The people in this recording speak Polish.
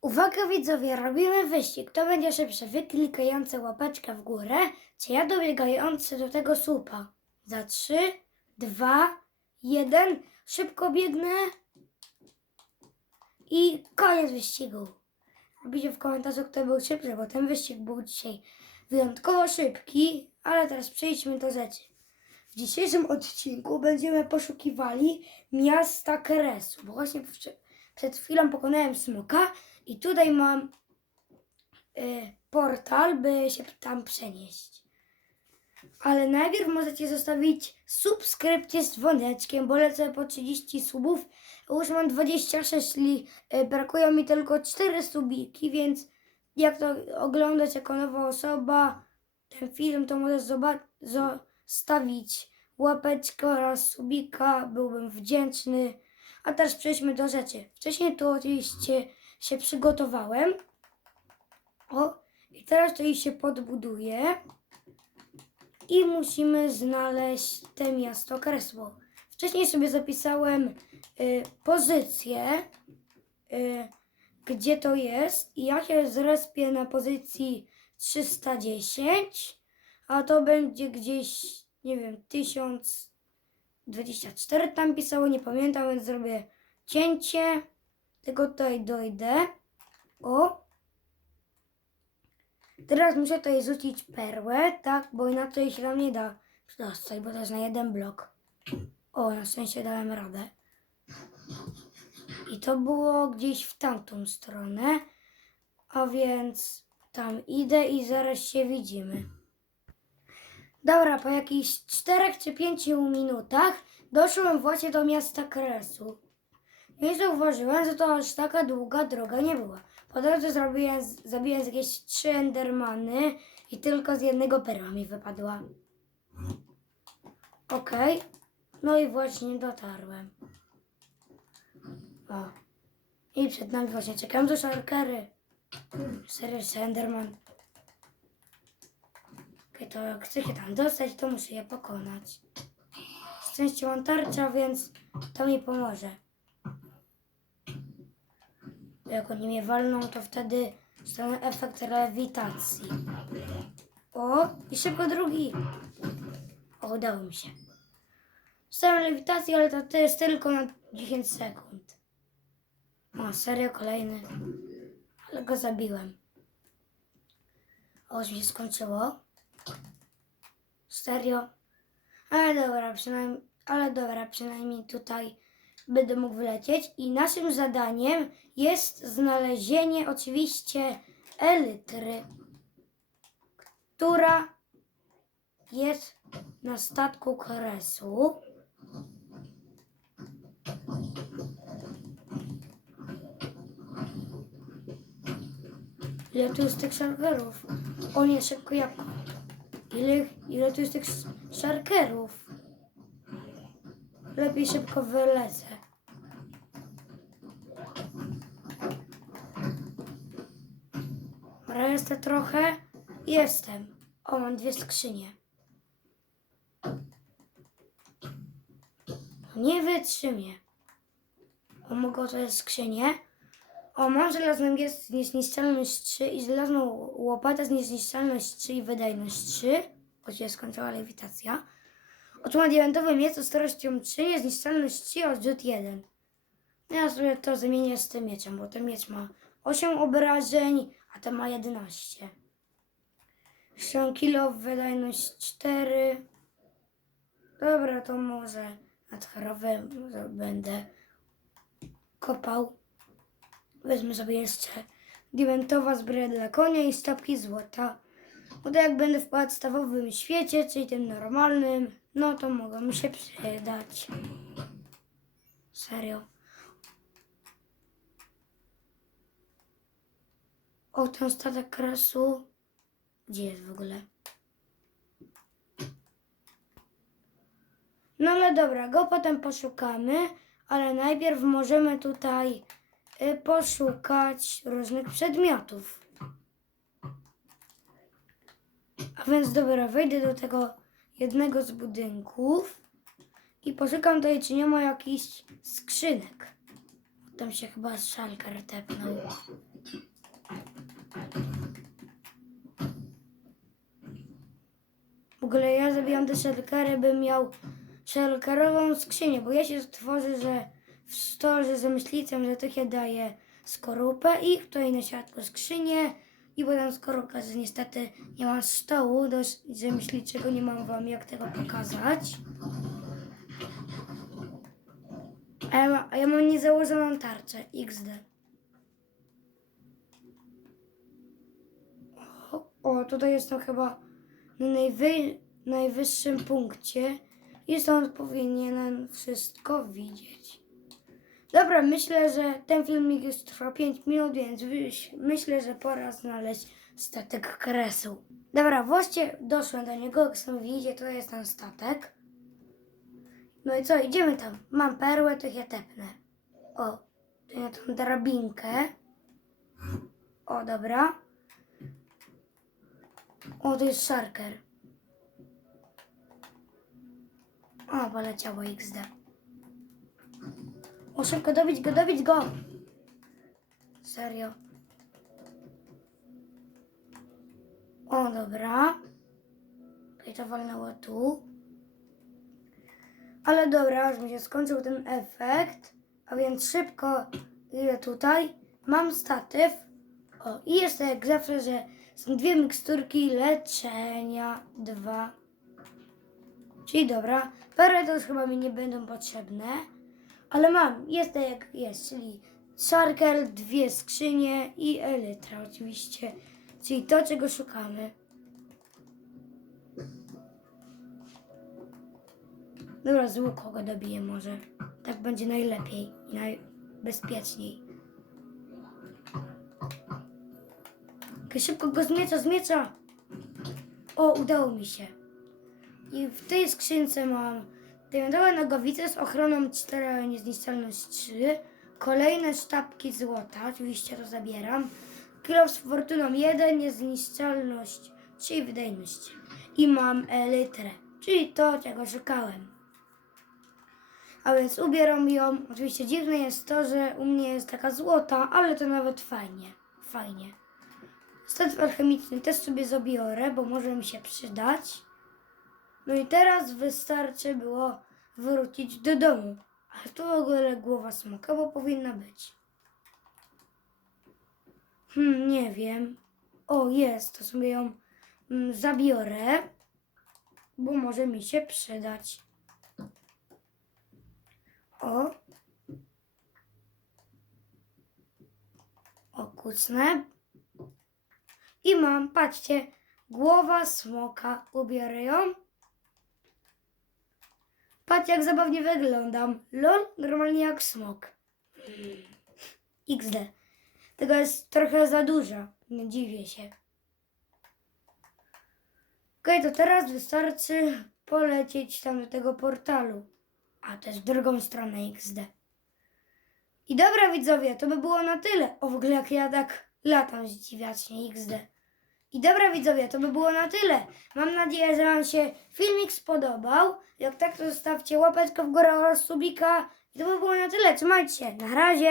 Uwaga widzowie, robimy wyścig. Kto będzie szybszy? Wy klikający łapeczkę w górę, czy ja dobiegający do tego słupa? Za trzy, dwa, jeden. Szybko biegnę. I koniec wyścigu. Napiszcie w komentarzu, kto był szybszy, bo ten wyścig był dzisiaj wyjątkowo szybki. Ale teraz przejdźmy do rzeczy. W dzisiejszym odcinku będziemy poszukiwali miasta Keresu, bo właśnie prze- przed chwilą pokonałem smoka i tutaj mam y, portal, by się tam przenieść. Ale najpierw możecie zostawić subskrypcję z dzwoneczkiem, bo lecę po 30 subów. Już mam 26, li, y, mi tylko 4 subiki, więc jak to oglądać jako nowa osoba ten film, to możesz zostawić łapeczkę oraz subika, byłbym wdzięczny. A teraz przejdźmy do rzeczy. Wcześniej tu oczywiście się przygotowałem. O, i teraz to się podbuduje. I musimy znaleźć te miasto kresło. Wcześniej sobie zapisałem y, pozycję, y, gdzie to jest. I ja się zrespię na pozycji 310, a to będzie gdzieś, nie wiem, 1024 tam pisało, nie pamiętam, więc zrobię cięcie. Tylko tutaj dojdę. O. Teraz muszę tutaj rzucić perłę, tak, bo inaczej się tam nie da dostać, bo to jest na jeden blok. O, na szczęście dałem radę. I to było gdzieś w tamtą stronę, a więc tam idę i zaraz się widzimy. Dobra, po jakichś 4 czy 5 minutach doszłem właśnie do miasta Kresu. Nie zauważyłem, że to aż taka długa droga nie była. Po drodze zrobiłem, zabiłem jakieś trzy endermany i tylko z jednego perła mi wypadła. Okej. No i właśnie dotarłem. O. I przed nami właśnie czekam do szarkery. Serio, enderman. To jak chcę się tam dostać, to muszę je pokonać. Szczęście mam tarcza, więc to mi pomoże. Jak oni mnie walną, to wtedy dostanę efekt lewitacji. O, i szybko drugi. O, udało mi się. Dostałem lewitację, ale to, to jest tylko na 10 sekund. O, serio, kolejny. Ale go zabiłem. O, już mi się skończyło. Serio. Ale dobra, przynajmniej, ale dobra, przynajmniej tutaj będę mógł wylecieć. I naszym zadaniem jest znalezienie oczywiście elitry, która jest na statku Kresu. Ile tu jest tych szarkerów? O nie, szybko jak... Ile, ile tu jest tych sz- szarkerów? Lepiej szybko wylecę. Jestem trochę. Jestem. O, mam dwie skrzynie. Nie wytrzymie. O, mogę to jest skrzynie. O, mam żelazną jest niezniszczalność 3 i żelazną łopatę z niezniszczalność 3 i wydajność 3. Bo się skończyła lewitacja. Oto ma diamentowe miecz z starością 3, niezniszczalność 3, odrzut 1. No Ja sobie to zamienię z tym mieczem, bo ten miecz ma 8 obrażeń, a ten ma 11. Jeszcze kilo, wydajność 4. Dobra, to może nad chorowem będę kopał. Wezmę sobie jeszcze diamentowa zbroja dla konia i stopki złota. Bo jak będę w podstawowym świecie, czyli tym normalnym, no to mogą mi się przydać. Serio. O, ten statek krasu. Gdzie jest w ogóle? No ale dobra, go potem poszukamy, ale najpierw możemy tutaj Y, poszukać różnych przedmiotów. A więc dobra, wejdę do tego jednego z budynków i poszukam tutaj, czy nie ma jakichś skrzynek. Tam się chyba szanker tepnął. W ogóle ja zabijam tę szelkerę, bym miał szelkerową skrzynię, bo ja się stworzę, że w stole z myślicą, że to się daje skorupę i tutaj na środku skrzynię i potem skorupę, że niestety nie mam stołu do rzemieślniczego, nie mam wam jak tego pokazać. A ja, ma, ja mam niezałożoną tarczę XD. O, tutaj jestem chyba na najwy, najwyższym punkcie i stąd powinienem wszystko widzieć. Dobra, myślę, że ten filmik już trwa 5 minut, więc myślę, że pora znaleźć statek kresu. Dobra, właśnie doszłem do niego, jak sami widzicie, to jest ten statek. No i co, idziemy tam. Mam perłę, to się tepnę. O, to ja tą drabinkę. O, dobra. O, to jest szarker. O, poleciało XD. O, szybko dobić go, dobić go! Serio. O, dobra. Okej, to walnęło tu. Ale dobra, już mi się skończył ten efekt. A więc szybko idę tutaj. Mam statyw. O, i jest jak zawsze, że są dwie miksturki leczenia. Dwa. Czyli dobra. Perły to już chyba mi nie będą potrzebne. Ale mam, jest tak jak jest, czyli szarkel, dwie skrzynie i elytra oczywiście. Czyli to, czego szukamy. Dobra, z łuku go dobiję może. Tak będzie najlepiej i najbezpieczniej. Szybko go z miecza! O, udało mi się. I w tej skrzynce mam diamentowe nogowice z ochroną 4, niezniszczalność 3, kolejne sztabki złota, oczywiście to zabieram, kilo z fortuną 1, niezniszczalność 3 i wydajność. I mam elytrę, czyli to, czego szukałem. A więc ubieram ją. Oczywiście dziwne jest to, że u mnie jest taka złota, ale to nawet fajnie. Fajnie. Statyw alchemiczny też sobie zabiorę, bo może mi się przydać. No i teraz wystarczy było wrócić do domu. Ale tu w ogóle głowa smoka, bo powinna być. Hmm, nie wiem. O, jest, to sobie ją mm, zabiorę, bo może mi się przydać. O. O, kucnę. I mam, patrzcie, głowa smoka. Ubiorę ją. Jak zabawnie wyglądam. Lol, normalnie jak smok. XD. Tego jest trochę za dużo. Nie dziwię się. Okej, to teraz wystarczy polecieć tam do tego portalu. A też w drugą stronę XD. I dobra widzowie, to by było na tyle. O w ogóle jak ja tak latam zdziwiacznie XD. I dobra widzowie, to by było na tyle. Mam nadzieję, że Wam się filmik spodobał. Jak tak, to zostawcie łapeczkę w górę oraz subika. I to by było na tyle. Trzymajcie się. Na razie.